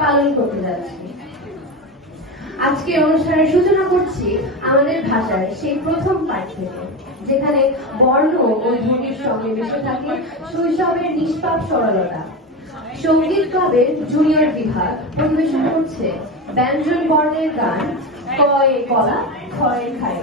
পালন করতে যাচ্ছি। আজকে অনুষ্ঠানের সূচনা করছি আমাদের ভাষার সেই প্রথম পাঠ থেকে, যেখানে বর্ণ ও ধ্বনির সঙ্গে মিশে থাকে শৈশবের নিষ্পাপ সরলতা। সঙ্গীত ক্লাবের জুনিয়র বিভাগ পরিবেশন করছে ব্যঞ্জন বর্ণের গান কয়ে কলা ক্ষয়ে খায়।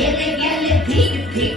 Get it, get it, pig, pig,